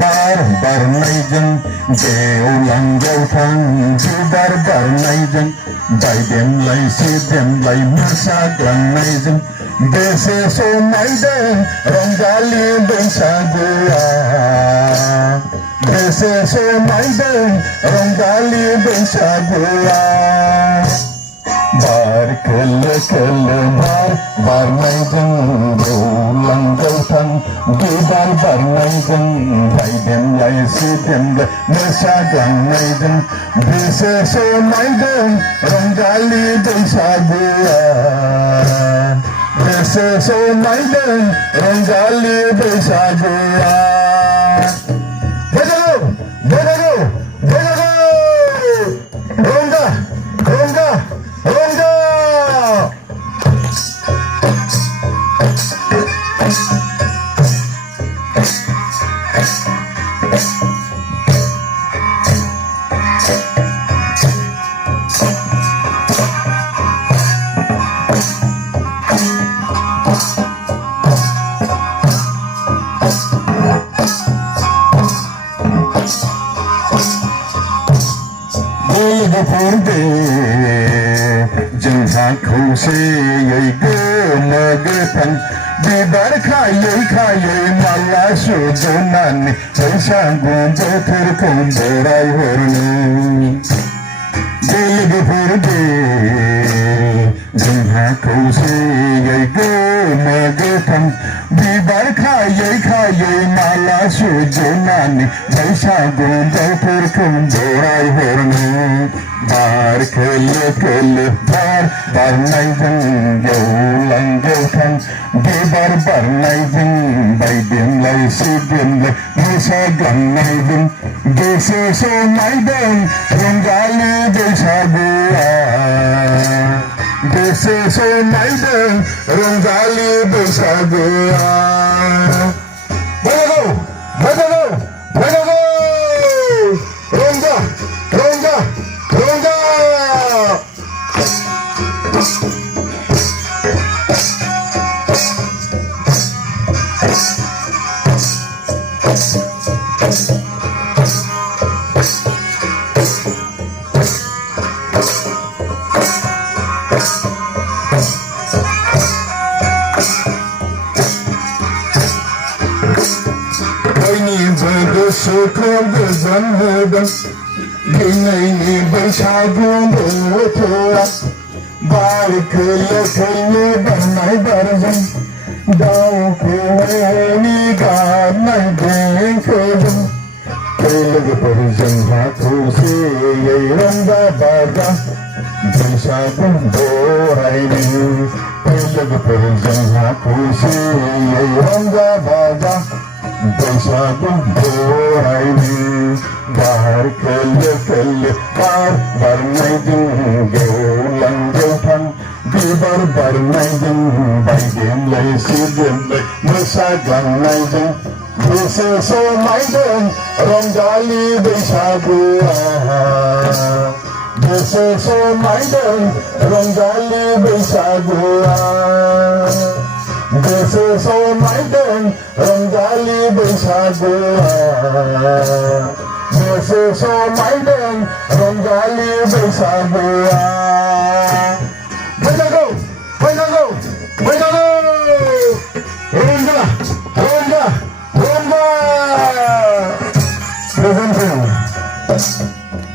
बार बारनायजों गेवलां गेवथां बिबार बारनायजों बायदेमलाय सिदेमलाय मोसाग्लांनायजों बेसे समायदों रंजालि बैसागुआ बेसे समायदों रंजालि बैसागुआ बार खोलो खोलो बार बारनायजों गेवलां गेवथां बिबार बारनायजों बायदेमलाय सिदेमलाय मोसाग्लांनायजों बेसे समायदों रंजालि बैसागुआ बेसे समायदों रंजालि बैसागुआ रंजा रंजा रंजा गुफुरदे जोंहा खौसेयै गोमो गोथां बिबार खायै खायै माला सुजुनानै बैसागु बोथोरखौ बरायहरनो गुफुरदे जोंहा खौसेयै गोमो गोथां बिबार खायै खायै माला सुजुनानै बैसागु बोथोरखौ बरायहरनो बार खोलो खोलो बार बारनायजों गेवलां गेवथां बिबार बारनायजों बायदेमलाय सिदेमलाय मोसाग्लांनायजों बेसे समायदों रंजालि बैसागुआ बेसे समायदों रंजालि बैसागुआ रंजा रंजा रंजा बयनिबो गोसोखौ गोजोन होदों दिनैनि बैसागु बोथोरा बार खोलो खोलो बारनाय बारजों दाउ खौवौनि गाबनाय देंखोजों लोगोफोर जोंहा खौसेयै रंजा बाजा बैसागु बरायनो लोगोफोर जोंहा खौसेयै रंजा बाजा बैसागु बरायनो बार खोलो खोलो बार बारनायजों गेवलां गेवथां बिबार बारनायजों बायदेमलाय सिदेमलाय मोसाग्लांनायजों बेसे समायदों रंजालि बैसागुआ बेसे समायदों रंजालि बैसागुआ बेसे समायदों रंजालि बैसागुआ बेसे समायदों रंजालि बैसागुआ बैसागु बैसागु बैसागु रंजा रंजा रंजा गोजोन्थों